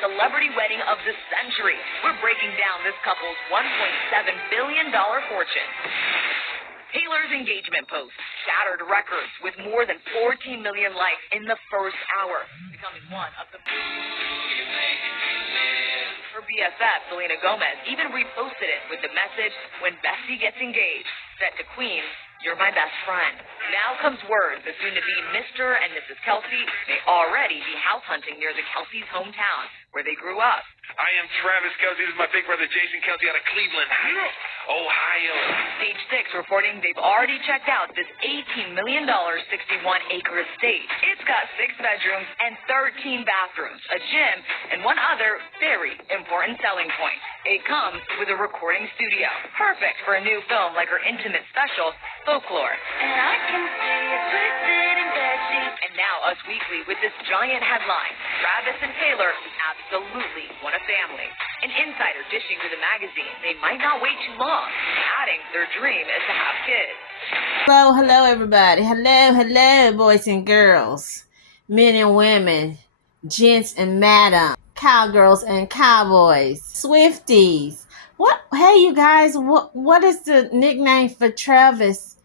celebrity wedding of the century. We're breaking down this couple's $1.7 billion fortune. Taylor's engagement post shattered records with more than 14 million likes in the first hour, becoming one of the... Her BFF, Selena Gomez, even reposted it with the message, "When Bestie gets engaged," set to Queen, "You're my best friend." Now comes word that soon-to-be Mr. and Mrs. Kelce may already be house hunting near the Kelce's hometown, where they grew up. I am Travis Kelce. This is my big brother Jason Kelce out of Cleveland, Ohio. Page 6 reporting they've already checked out this $18 million 61-acre estate. It's got 6 bedrooms and 13 bathrooms, a gym, and one other very important selling point. It comes with a recording studio, perfect for a new film like her intimate special, Folklore. And I can see it twisted in bedsheets. And now Us Weekly with this giant headline: Travis and Taylor absolutely want a family. An insider dishing to the magazine they might not wait too long, adding their dream is to have kids. Hello everybody. Hello boys and girls, men and women, gents and madam, cowgirls and cowboys, Swifties. Hey you guys, what is the nickname for Travis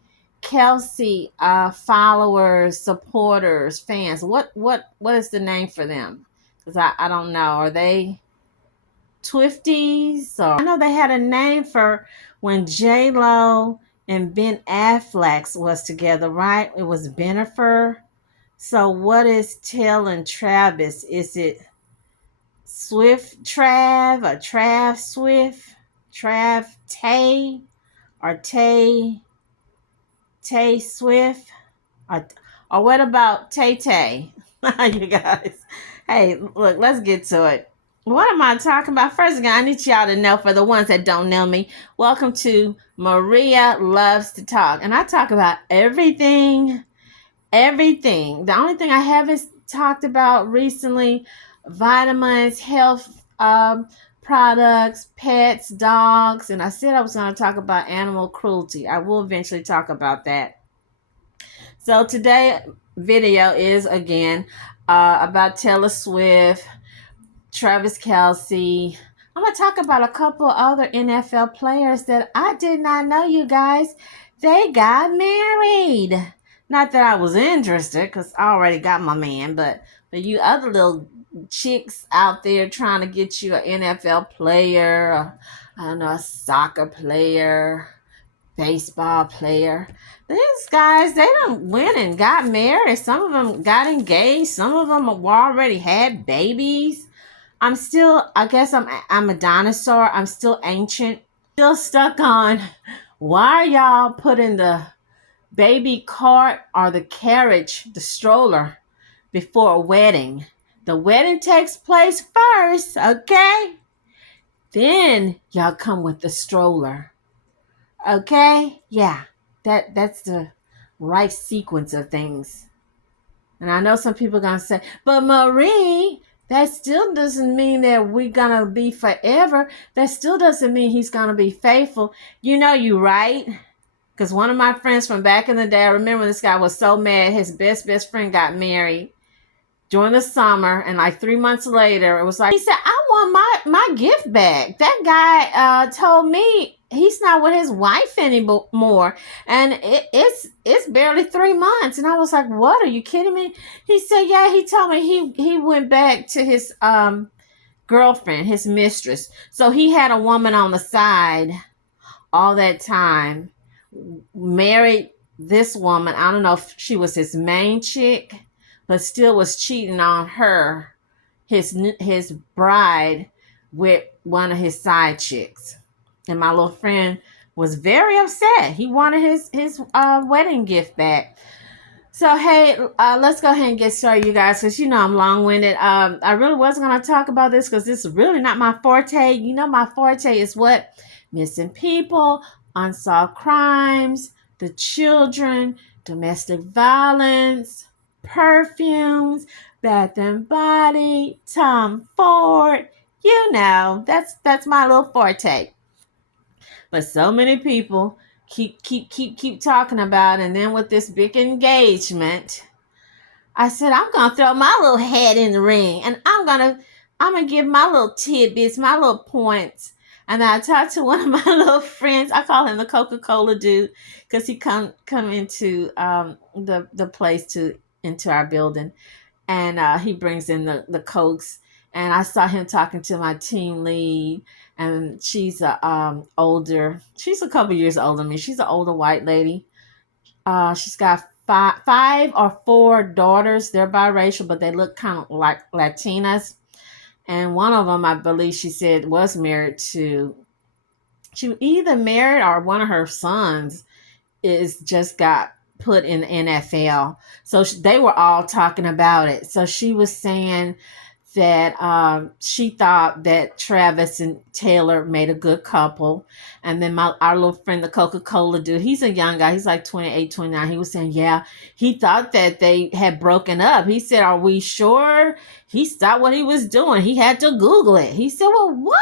Kelce followers, supporters, fans? What is the name for them? Because I don't know. Are they Twifties? Or I know they had a name for when J-Lo and Ben Affleck was together, right? It was Bennifer. So what is Taylor and Travis? Is it Swift Trav or Trav Swift? Trav Tay or Tay Swift? Or what about Tay? You guys. Hey, look, let's get to it. What am I talking about? First again, I need y'all to know, for the ones that don't know me, welcome to Maria Loves to Talk. And I talk about everything. The only thing I haven't talked about recently, vitamins, health products, pets, dogs. And I said I was going to talk about animal cruelty. I will eventually talk about that. So today video is, again, about Taylor Swift, Travis Kelce. I'm going to talk about a couple other NFL players that I did not know, you guys. They got married. Not that I was interested, because I already got my man, but you other little chicks out there trying to get you an NFL player, or, I don't know, a soccer player, baseball player. These guys, they done went and got married. Some of them got engaged. Some of them already had babies. I guess I'm a dinosaur. I'm still ancient. Still stuck on, why are y'all putting the baby cart or the carriage, the stroller, before a wedding? The wedding takes place first, okay? Then y'all come with the stroller. Okay? Yeah, that's the right sequence of things. And I know some people are going to say, but Marie, that still doesn't mean that we're going to be forever. That still doesn't mean he's going to be faithful. You know you're right. Because one of my friends from back in the day, I remember this guy was so mad. His best friend got married during the summer. And like 3 months later, it was like, he said, I want my gift back. That guy told me he's not with his wife anymore. And it's barely 3 months. And I was like, what? Are you kidding me? He said, yeah, he told me he went back to his girlfriend, his mistress. So he had a woman on the side all that time. Married this woman. I don't know if she was his main chick, but still was cheating on her, his bride, with one of his side chicks. And my little friend was very upset. He wanted his wedding gift back. So, hey, let's go ahead and get started, you guys, because you know I'm long-winded. I really wasn't going to talk about this because this is really not my forte. You know my forte is what? Missing people, unsolved crimes, the children, domestic violence, perfumes, Bath and Body, Tom Ford. You know, that's my little forte. But so many people keep talking about, and then with this big engagement, I said I'm gonna throw my little head in the ring, and I'm gonna I'm gonna give my little tidbits, my little points. And I talked to one of my little friends. I call him the Coca-Cola dude because he come into the place to into our building, and he brings in the cokes. And I saw him talking to my team lead, and she's a older. She's a couple years older than me. She's an older white lady. She's got five or four daughters. They're biracial, but they look kind of like Latinas. And one of them, I believe, she said was married to. She either married or one of her sons is just got put in the NFL. So they were all talking about it. So she was saying that she thought that Travis and Taylor made a good couple. And then our little friend, the Coca-Cola dude, he's a young guy. He's like 28, 29. He was saying, yeah, he thought that they had broken up. He said, are we sure? He stopped what he was doing. He had to Google it. He said, well, what?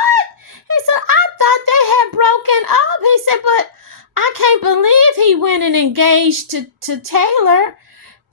He said, I thought they had broken up. He said, but I can't believe he went and engaged to Taylor.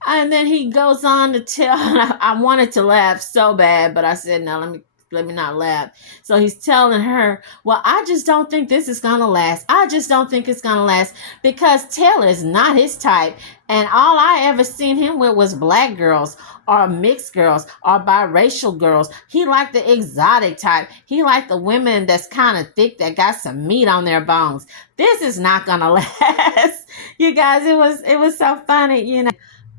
And then he goes on to tell, I wanted to laugh so bad, but I said, no, let me not laugh. So he's telling her, well, I just don't think this is going to last. I just don't think it's going to last because Taylor is not his type. And all I ever seen him with was black girls or mixed girls or biracial girls. He liked the exotic type. He liked the women that's kind of thick that got some meat on their bones. This is not going to last. You guys, it was so funny, you know.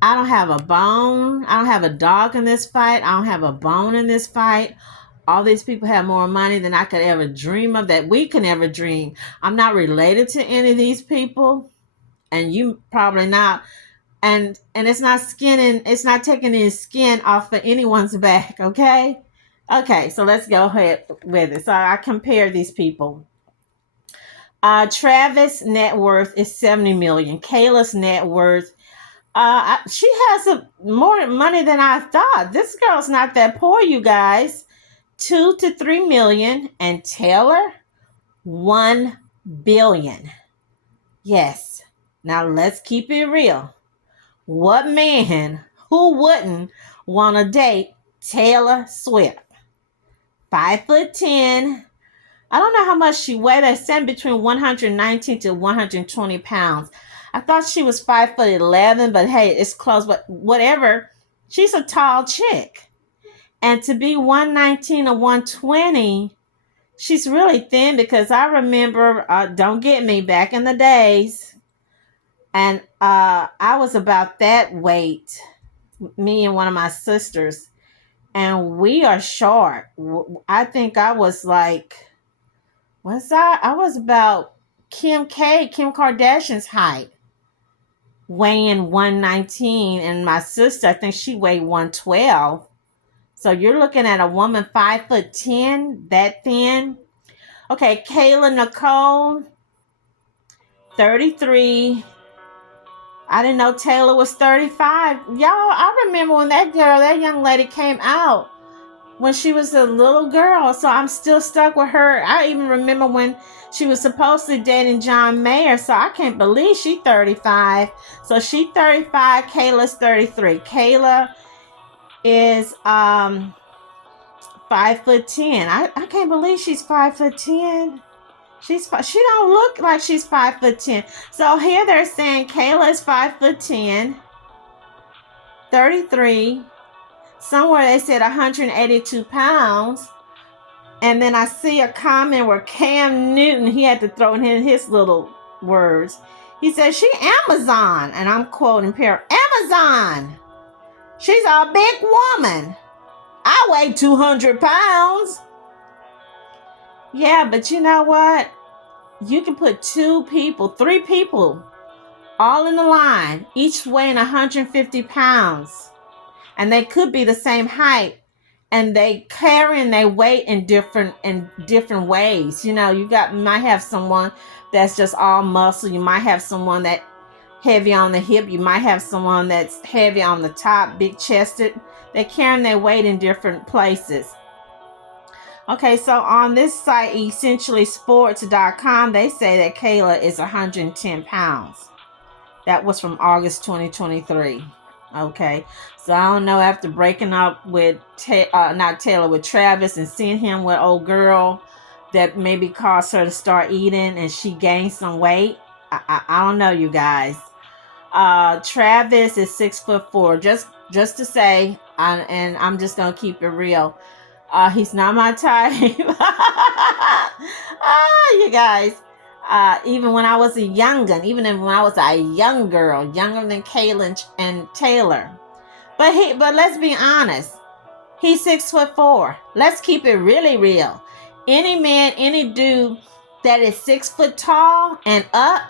I don't have a bone. I don't have a dog in this fight. I don't have a bone in this fight. All these people have more money than I could ever dream of, that we can ever dream. I'm not related to any of these people, and you probably not. And it's not taking any skin off of anyone's back, okay? Okay, so let's go ahead with it. So I compare these people. Travis' net worth is $70 million. Kayla's net worth, she has more money than I thought. This girl's not that poor, you guys. 2 to 3 million, and Taylor 1 billion. Yes. Now let's keep it real. What man who wouldn't want to date Taylor Swift? 5'10". I don't know how much she weighed. I said between 119 to 120 pounds. I thought she was 5'11", but hey, it's close. But whatever, she's a tall chick. And to be 119 or 120, she's really thin, because I remember, don't get me, back in the days, and I was about that weight, me and one of my sisters, and we are short. I think I was like, I was about Kim Kardashian's height, weighing 119, and my sister, I think she weighed 112. So you're looking at a woman 5'10", that thin. Okay, Kayla Nicole, 33. I didn't know Taylor was 35. Y'all, I remember when that young lady came out when she was a little girl. So I'm still stuck with her. I even remember when she was supposedly dating John Mayer. So I can't believe she's 35. So she's 35. Kayla's 33. Kayla is 5'10". I can't believe she's 5'10". She don't look like she's 5'10". So here they're saying Kayla is 5'10", 33. Somewhere they said 182 pounds. And then I see a comment where Cam Newton, he had to throw in his little words. He said, she Amazon. And I'm quoting here, Amazon. She's a big woman. I weigh 200 pounds. Yeah, but you know what? You can put 2 people, 3 people, all in the line, each weighing 150 pounds. And they could be the same height. And they carry and they weight in different ways. You know, you might have someone that's just all muscle. You might have someone that heavy on the hip. You might have someone that's heavy on the top, big chested. They're carrying their weight in different places. Okay, so on this site, essentiallysports.com, they say that Kayla is 110 pounds. That was from August 2023. Okay, so I don't know, after breaking up with not Taylor, with Travis, and seeing him with old girl, that maybe caused her to start eating and she gained some weight. I don't know, you guys. Travis is 6'4". Just to say, and I'm just gonna keep it real. He's not my type. You guys. Even when I was a youngin, when I was a young girl, younger than Kaylin and Taylor. But let's be honest. He's 6'4". Let's keep it really real. Any man, any dude that is 6 foot tall and up,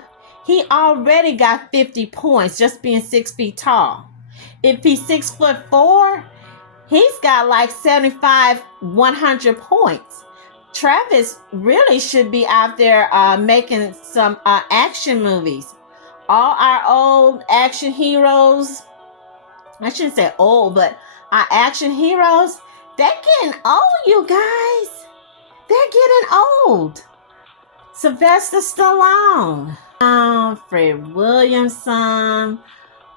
he already got 50 points just being 6 feet tall. If he's 6'4", he's got like 75, 100 points. Travis really should be out there making some action movies. All our old action heroes, I shouldn't say old, but our action heroes, they're getting old, you guys. They're getting old. Sylvester Stallone, Fred Williamson.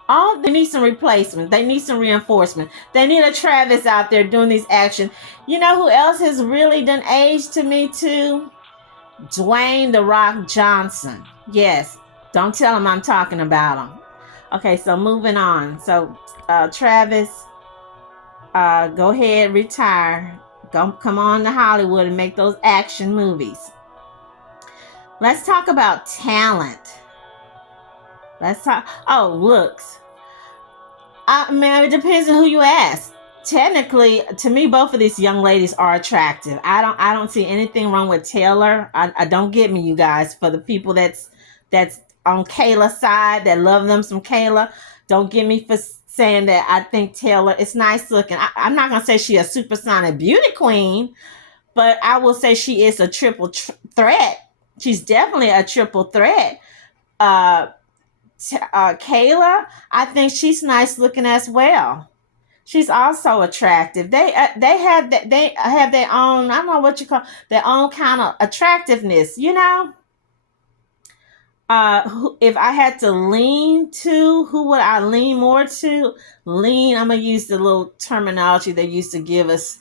They need some replacement. They need some reinforcement. They need a Travis out there doing these action. You know who else has really done age to me too? Dwayne "The Rock" Johnson. Yes, don't tell him I'm talking about him. Okay, so moving on. So Travis, go ahead, retire. Come on to Hollywood and make those action movies. Let's talk about talent. Looks. I mean, it depends on who you ask. Technically, to me, both of these young ladies are attractive. I don't see anything wrong with Taylor. I don't get me, you guys. For the people that's on Kayla's side, that love them some Kayla, don't get me for saying that I think Taylor is nice looking. I'm not gonna say she's a supersonic beauty queen, but I will say she is a triple threat. She's definitely a triple threat. Kayla, I think she's nice looking as well. She's also attractive. They have their own, I don't know what you call, their own kind of attractiveness. You know. If I had to lean to, who would I lean more to? I'm gonna use the little terminology they used to give us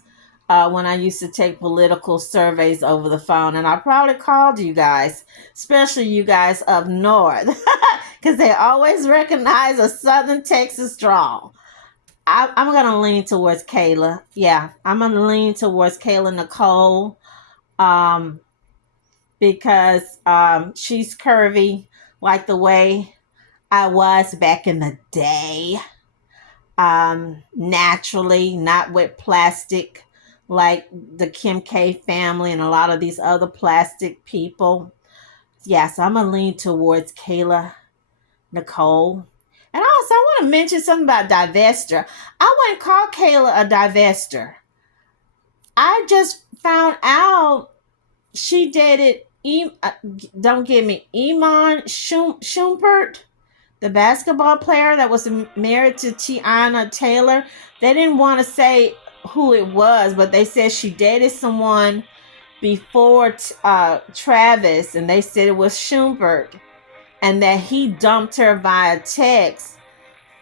when I used to take political surveys over the phone, and I probably called you guys, especially you guys up north, because they always recognize a Southern Texas drawl. I'm gonna lean towards Kayla. Yeah, I'm gonna lean towards Kayla Nicole. Um, because she's curvy like the way I was back in the day. Naturally, not with plastic like the Kim K family and a lot of these other plastic people. Yeah, so I'm gonna lean towards Kayla Nicole. And also, I want to mention something about divester. I wouldn't call Kayla a divester. I just found out she dated, don't get me, Iman Shumpert, the basketball player that was married to Tiana Taylor. They didn't want to say who it was, but they said she dated someone before Travis, and they said it was Shumpert, and that he dumped her via text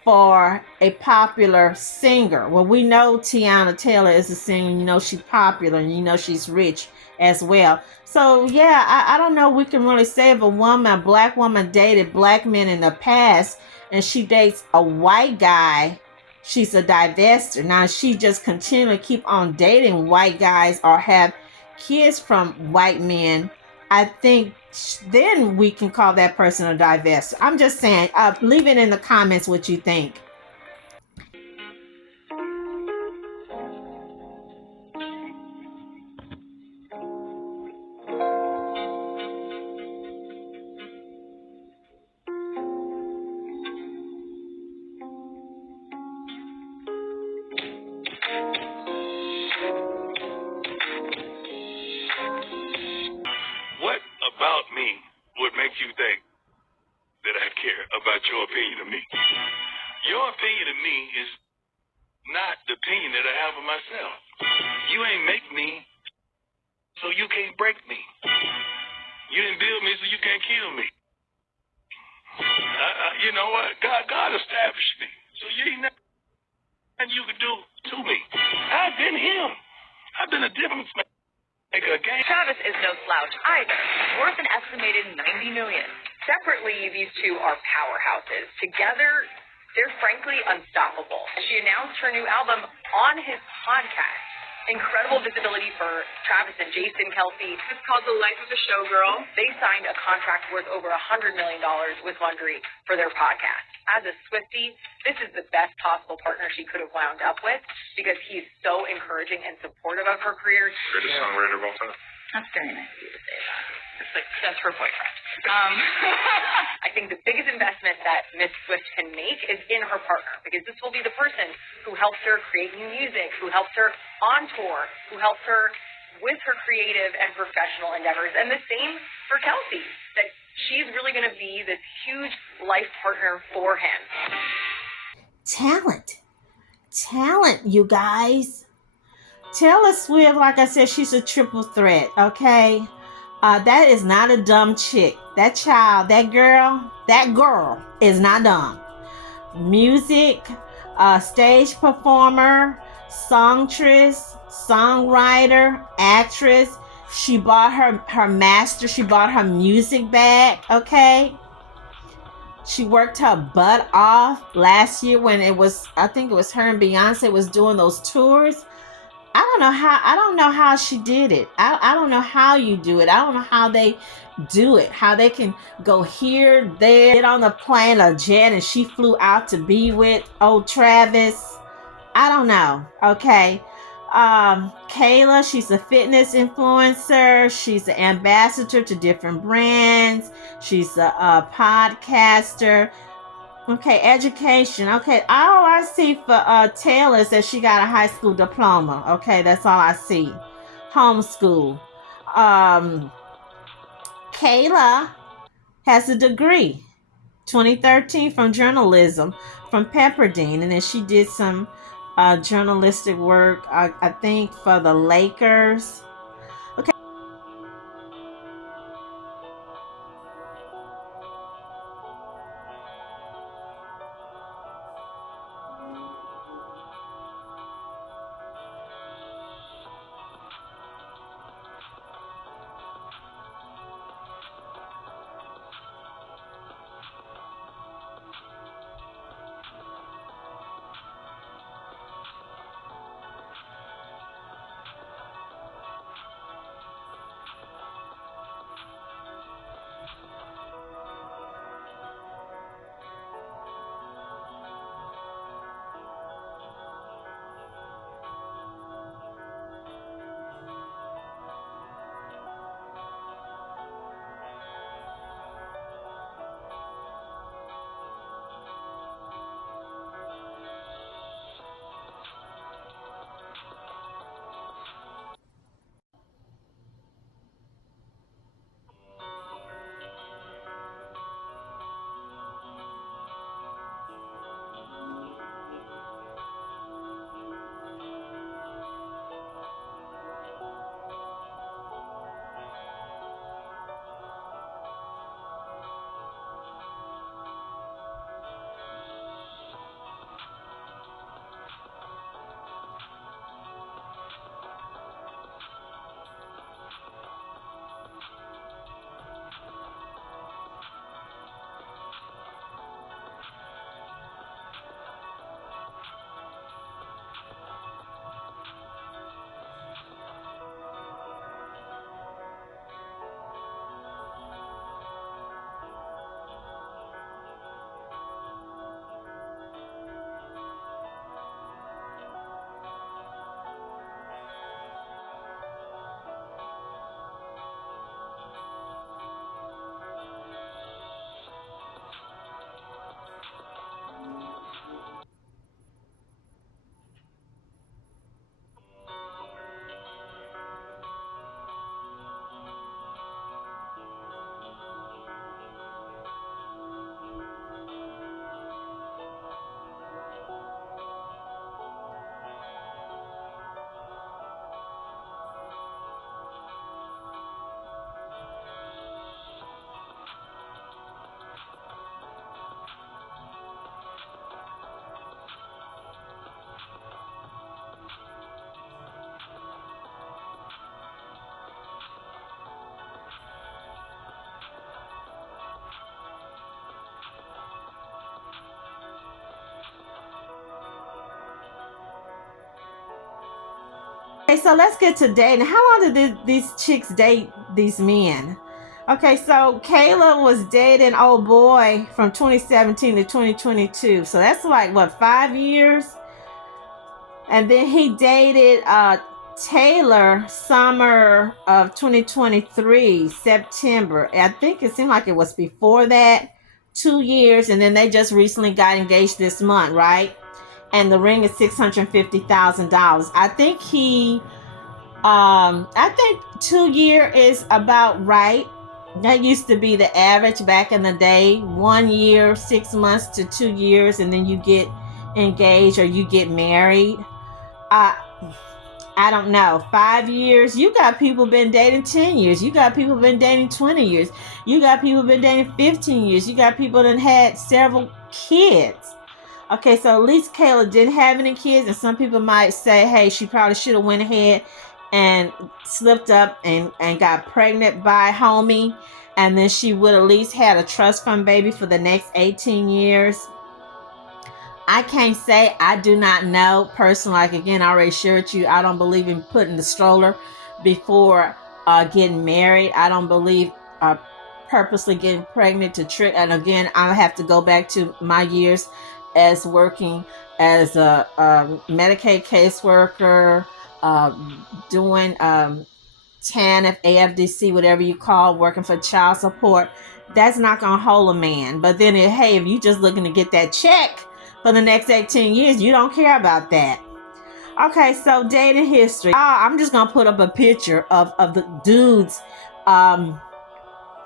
for a popular singer. Well, we know Tiana Taylor is a singer. You know she's popular, and you know she's rich as well. So yeah, I don't know. We can really say if a black woman dated black men in the past, and she dates a white guy, she's a divester. Now she just continually keep on dating white guys or have kids from white men. I think then we can call that person a divester. I'm just saying. Leave it in the comments what you think. What about me would make you think that I care about your opinion of me? Your opinion of me is not the opinion that I have of myself. You ain't make me, so you can't break me. You didn't build me, so you can't kill me. You know what? God established me. So you ain't nothing you can do to me. I've been him. I've been a difference maker again. Travis is no slouch either, worth an estimated $90 million. Separately, these two are powerhouses. Together, they're frankly unstoppable. She announced her new album on his podcast. Incredible visibility for Travis and Jason Kelce. It's called The Life of a Showgirl. They signed a contract worth over $100 million with Wondery for their podcast. As a Swiftie, this is the best possible partner she could have wound up with because he's so encouraging and supportive of her career. Greatest songwriter of all time. That's very nice of you to say that. It's like, that's her boyfriend. I think the biggest investment that Miss Swift can make is in her partner, because this will be the person who helps her create new music, who helps her on tour, who helps her with her creative and professional endeavors. And the same for Kelce, that she's really going to be this huge life partner for him. Talent, you guys. Taylor Swift, like I said, she's a triple threat, okay? That is not a dumb chick. That child, that girl is not dumb. Music, stage performer, songstress, songwriter, actress. She bought her master. She bought her music back, okay? She worked her butt off last year when I think it was her and Beyonce was doing those tours. I don't know how she did it. I don't know how you do it. I don't know how they do it. How they can go here, there, get on the plane, a jet, and she flew out to be with old Travis. I don't know. Okay. Kayla, she's a fitness influencer. She's an ambassador to different brands. She's a podcaster. Okay, education. Okay, all I see for Taylor is that she got a high school diploma. Okay, that's all I see. Homeschool. Kayla has a degree, 2013 from journalism from Pepperdine, and then she did some journalistic work, I think, for the Lakers. so let's get to dating. How long did these chicks date these men? Okay, so Kayla was dating old boy from 2017 to 2022. So that's like, what, 5 years? And then he dated Taylor summer of 2023, September. I think it seemed like it was before that, 2 years. And then they just recently got engaged this month, right? And the ring is $650,000. I think 2 year is about right. That used to be the average back in the day. 1 year, 6 months to 2 years, and then you get engaged or you get married. I don't know. 5 years. You got people been dating 10 years. You got people been dating 20 years. You got people been dating 15 years. You got people that had several kids. Okay, so at least Kayla didn't have any kids, and some people might say, hey, she probably should have went ahead and slipped up and got pregnant by homie, and then she would at least had a trust fund baby for the next 18 years. I can't say. I do not know personally. Like, again, I already shared with you, I don't believe in putting the stroller before getting married. I don't believe purposely getting pregnant to trick. And again, I have to go back to my years as working as a Medicaid caseworker, doing TANF, AFDC, whatever you call, working for child support. That's not going to hold a man. But then, hey, if you're just looking to get that check for the next 18 years, you don't care about that. Okay, so dating history. I'm just going to put up a picture of the dudes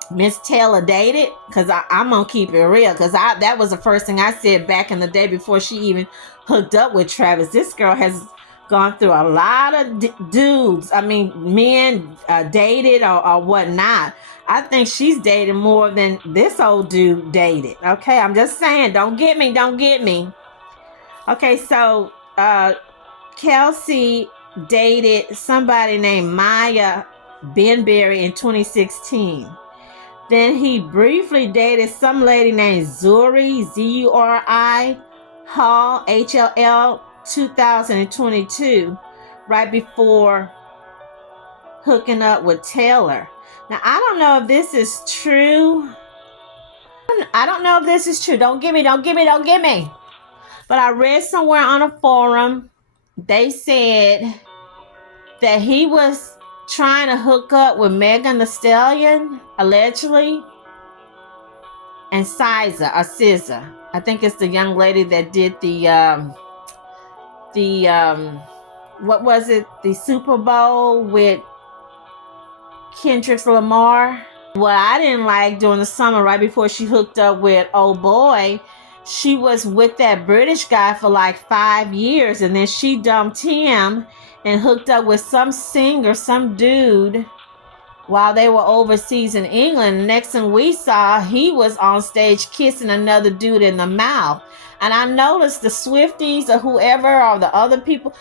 Miss Taylor dated, because I'm going to keep it real, because that was the first thing I said back in the day before she even hooked up with Travis. This girl has gone through a lot of dudes. I mean, men dated or whatnot. I think she's dated more than this old dude dated. Okay, I'm just saying, don't get me. Okay, so Kelce dated somebody named Maya Benberry in 2016. Then he briefly dated some lady named Zuri, Zuri Hall, HLL, 2022, right before hooking up with Taylor. Now, I don't know if this is true. Don't get me. But I read somewhere on a forum, they said that he was trying to hook up with Megan Thee Stallion, allegedly, and SZA. I think it's the young lady that did the what was it? The Super Bowl with Kendrick Lamar. What I didn't like during the summer, right before she hooked up with old boy, she was with that British guy for like 5 years, and then she dumped him and hooked up with some singer, some dude, while they were overseas in England. The next thing we saw, he was on stage kissing another dude in the mouth. And I noticed the Swifties or whoever or the other people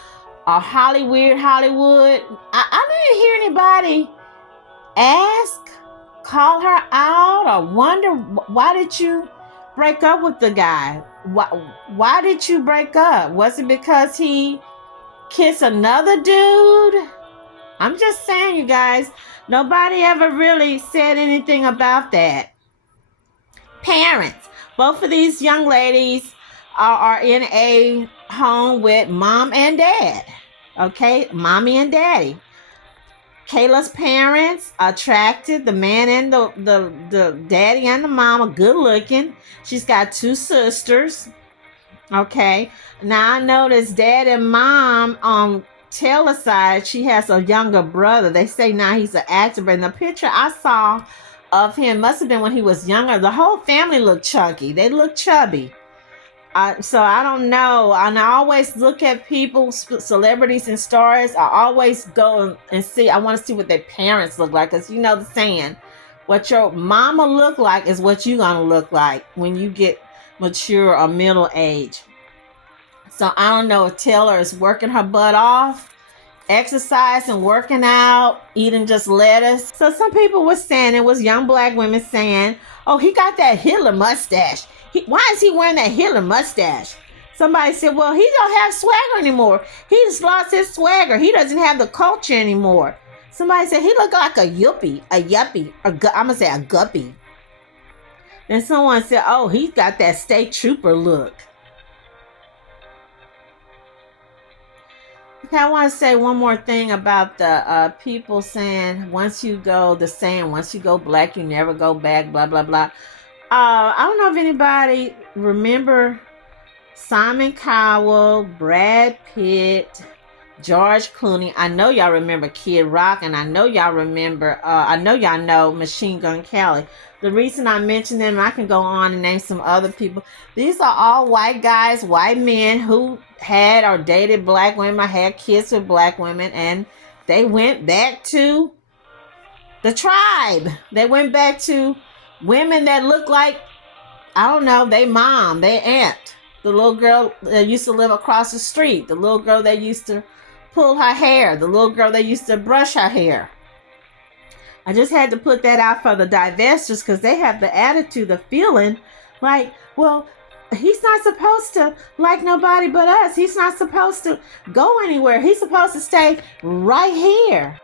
are Hollywood. I didn't hear anybody call her out or wonder, why did you break up with the guy? Why did you break up? Was it because he kissed another dude? I'm just saying, you guys, nobody ever really said anything about that. Parents. Both of these young ladies are in a home with mom and dad. Okay, mommy and daddy. Kayla's parents attracted, the man and the daddy and the mom are good looking. She's got 2 sisters. Okay, now I noticed dad and mom on Taylor's side, she has a younger brother. They say now he's an actor, but in the picture I saw of him, must have been when he was younger. The whole family looked chunky. They look chubby. So I don't know. And I always look at people, celebrities and stars. I always go and see. I want to see what their parents look like. Because you know the saying, what your mama look like is what you're going to look like when you get mature or middle age. So I don't know if Taylor is working her butt off, exercising, working out, eating just lettuce. So some people were saying, it was young black women saying, oh, he got that Hitler mustache. Why is he wearing that Hitler mustache? Somebody said, well, he don't have swagger anymore. He just lost his swagger. He doesn't have the culture anymore. Somebody said he looked like a yuppie, I'm going to say a guppy. Then someone said, oh, he's got that state trooper look. Okay, I want to say one more thing about the people saying once you go black, you never go back, blah, blah, blah. I don't know if anybody remember Simon Cowell, Brad Pitt, George Clooney. I know y'all remember Kid Rock, and I know y'all remember, I know y'all know Machine Gun Kelly. The reason I mention them, I can go on and name some other people. These are all white guys, white men who had or dated black women, had kids with black women, and they went back to the tribe. They went back to women that looked like, I don't know, they mom, they aunt. The little girl that used to live across the street. The little girl that used to pull her hair. The little girl that used to brush her hair. I just had to put that out for the divestors because they have the attitude of feeling like, well, he's not supposed to like nobody but us. He's not supposed to go anywhere. He's supposed to stay right here.